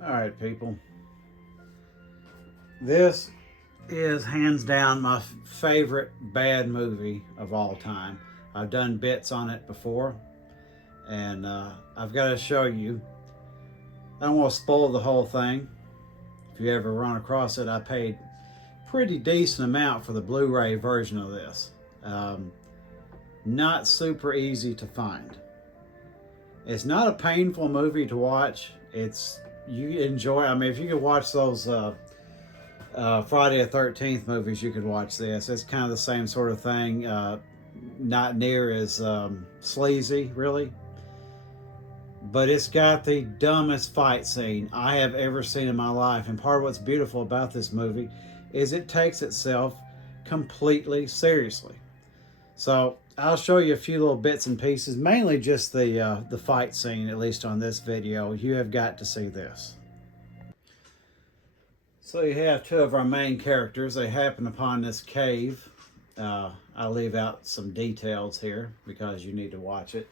All right, people. This is hands down my favorite bad movie of all time. I've done bits on it before, and I've got to show you. I don't want to spoil the whole thing. If you ever run across it, I paid pretty decent amount for the Blu-ray version of this. Um, Not super easy to find. It's not a painful movie to watch. It's you enjoy. I mean, if you could watch those Friday the 13th movies, you could watch this. It's kind of the same sort of thing. Not near as sleazy, really. But it's got the dumbest fight scene I have ever seen in my life. And part of what's beautiful about this movie is it takes itself completely seriously. So I'll show you a few little bits and pieces, mainly just the fight scene, at least on this video. You have got to see this. So you have two of our main characters. They happen upon this cave. I'll leave out some details here because you need to watch it.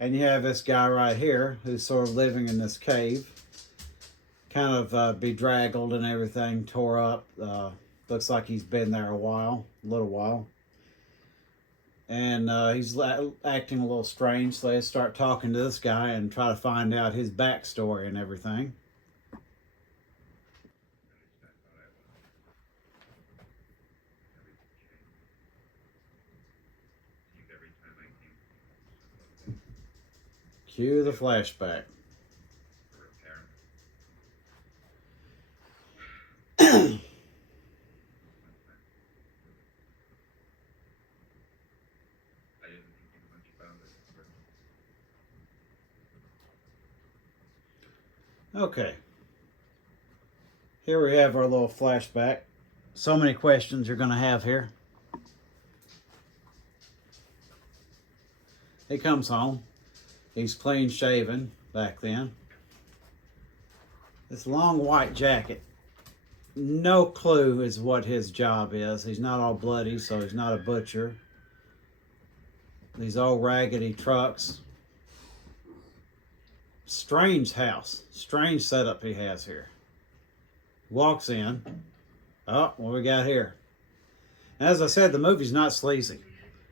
And you have this guy right here who's sort of living in this cave. Kind of bedraggled and everything, tore up. Looks like he's been there a little while. And he's acting a little strange, so they start talking to this guy and try to find out his backstory and everything. Cue the flashback. Okay, here we have our little flashback. So many questions you're going to have here. He comes home. He's clean shaven back then. This long white jacket. No clue is what his job is. He's not all bloody, so he's not a butcher. These old raggedy trucks. Strange house. Strange setup he has here. Walks in. Oh, what we got here? And as I said, the movie's not sleazy.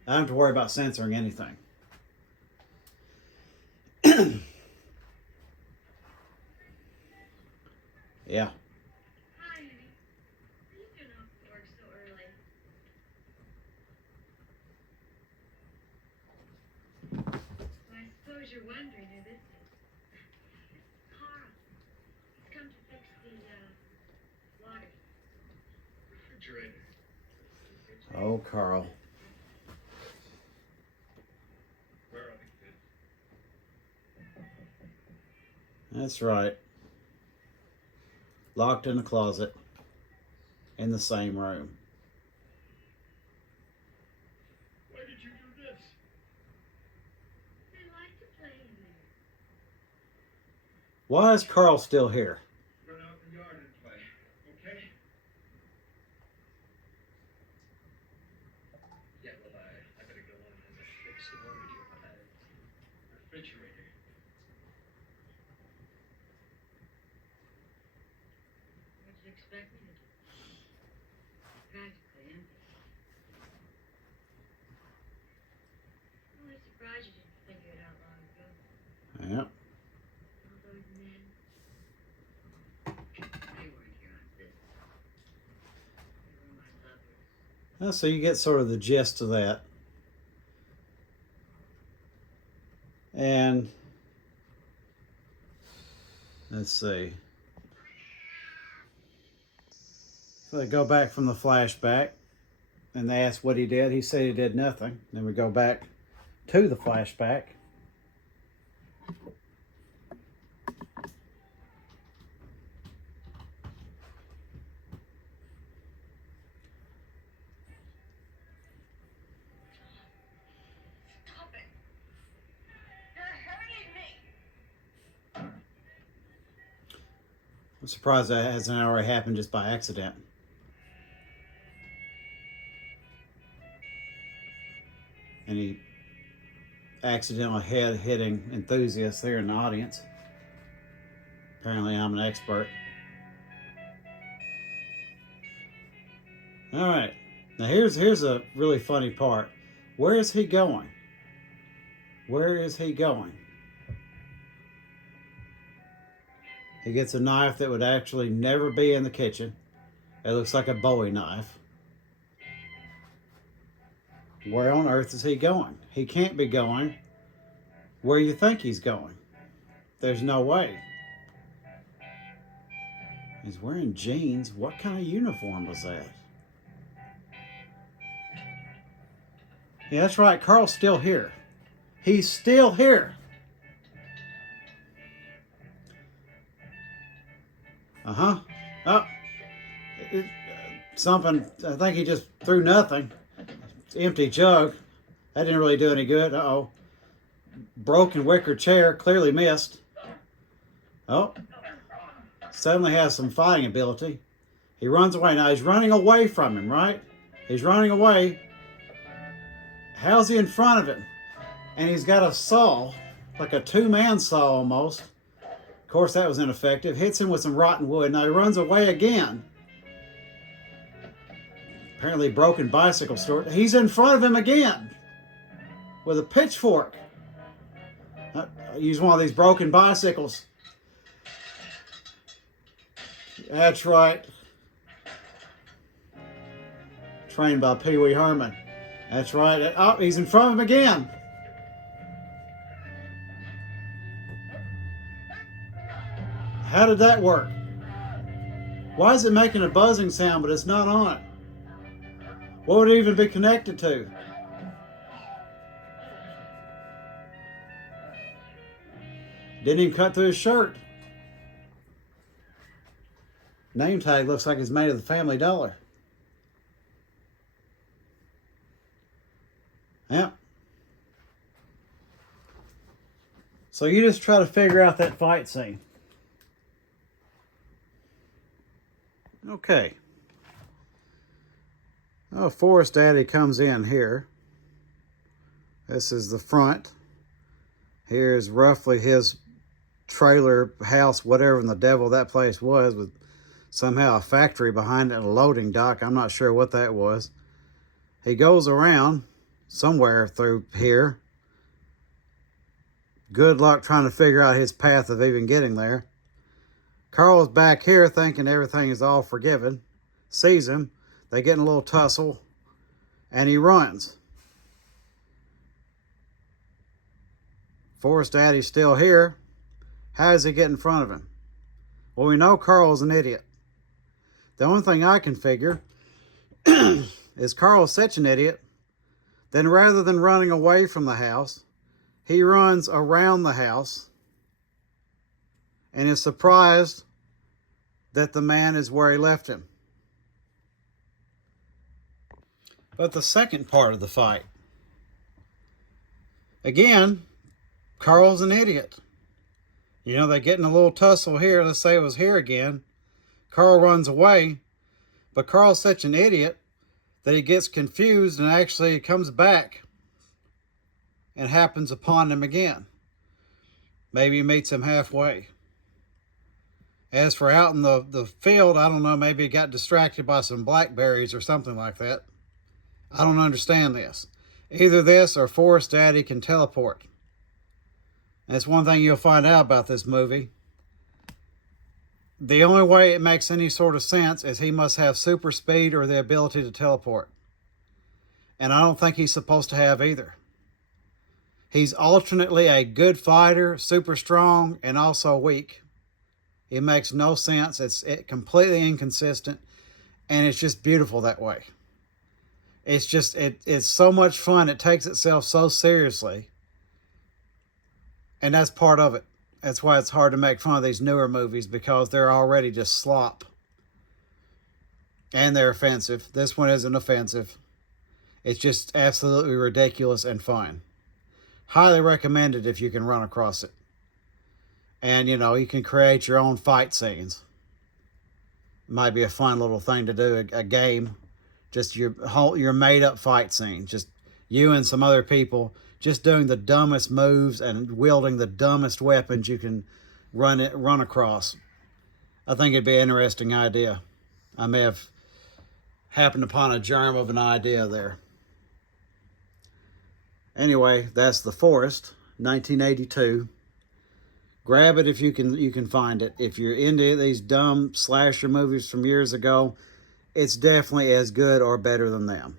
I don't have to worry about censoring anything. Yeah. Hi, honey. What are you doing off work so early? Well, I suppose you're wondering who this is. This is Carl. He's come to fix the water. Refrigerator. Oh, Carl. Where are the kids? That's right. Locked in a closet in the same room. Why did you do this? They like to play in there. Why is Carl still here? Run out in the yard and play, okay? Yeah, well, I gotta go in and fix the water refrigerator. What'd you expect me to do? Practically empty. I'm really surprised you didn't figure it out long ago. Yep. All those men. They weren't here on business. They were my lovers. So you get sort of the gist of that. And let's see. So they go back from the flashback and they ask what he did. He said he did nothing. Then we go back to the flashback. Stop it! You're hurting me! I'm surprised that hasn't already happened just by accident. Any accidental head hitting enthusiasts there in the audience. Apparently I'm an expert. All right. Now here's a really funny part. Where is he going? Where is he going? He gets a knife that would actually never be in the kitchen. It looks like a Bowie knife. Where on earth is he going? He can't be going where you think he's going. There's no way. He's wearing jeans. What kind of uniform was that? Yeah, that's right. Carl's still here. He's still here. Uh-huh. Oh. Something. I think he just threw nothing. Empty jug. That didn't really do any good. Uh-oh. Broken wicker chair. Clearly missed. Oh. Suddenly has some fighting ability. He runs away. Now he's running away from him, right? He's running away. How's he in front of him? And he's got a saw, like a two-man saw almost. Of course, that was ineffective. Hits him with some rotten wood. Now he runs away again. Apparently broken bicycle store. He's in front of him again with a pitchfork. Use one of these broken bicycles. That's right. Trained by Pee Wee Herman. That's right. Oh, he's in front of him again. How did that work? Why is it making a buzzing sound but it's not on? What would it even be connected to? Didn't even cut through his shirt. Name tag looks like it's made of the Family Dollar. Yep. So you just try to figure out that fight scene. Okay. Oh, Forrest Daddy comes in here. This is the front. Here's roughly his trailer, house, whatever in the devil that place was, with somehow a factory behind it and a loading dock. I'm not sure what that was. He goes around somewhere through here. Good luck trying to figure out his path of even getting there. Carl's back here thinking everything is all forgiven. Sees him. They get in a little tussle. And he runs. Forrest Daddy's still here. How does he get in front of him? Well, we know Carl's an idiot. The only thing I can figure is Carl's such an idiot, then rather than running away from the house, he runs around the house and is surprised that the man is where he left him. But the second part of the fight, again, Carl's an idiot. You know, they get in a little tussle here. Let's say it was here again. Carl runs away, but Carl's such an idiot that he gets confused and actually comes back and happens upon him again. Maybe he meets him halfway. As for out in the field, I don't know, maybe he got distracted by some blackberries or something like that. I don't understand this. Either this or Forrest Daddy can teleport. That's one thing you'll find out about this movie. The only way it makes any sort of sense is he must have super speed or the ability to teleport. And I don't think he's supposed to have either. He's alternately a good fighter, super strong, and also weak. It makes no sense. It's completely inconsistent, and it's just beautiful that way. It's just, it's so much fun. It takes itself so seriously. And that's part of it. That's why it's hard to make fun of these newer movies, because they're already just slop. And they're offensive. This one isn't offensive. It's just absolutely ridiculous and fun. Highly recommended if you can run across it. And, you know, you can create your own fight scenes. Might be a fun little thing to do, a game. Just your made-up fight scene. Just you and some other people just doing the dumbest moves and wielding the dumbest weapons you can run across. I think it'd be an interesting idea. I may have happened upon a germ of an idea there. Anyway, that's The Forest, 1982. Grab it if you can find it. If you're into these dumb slasher movies from years ago, it's definitely as good or better than them.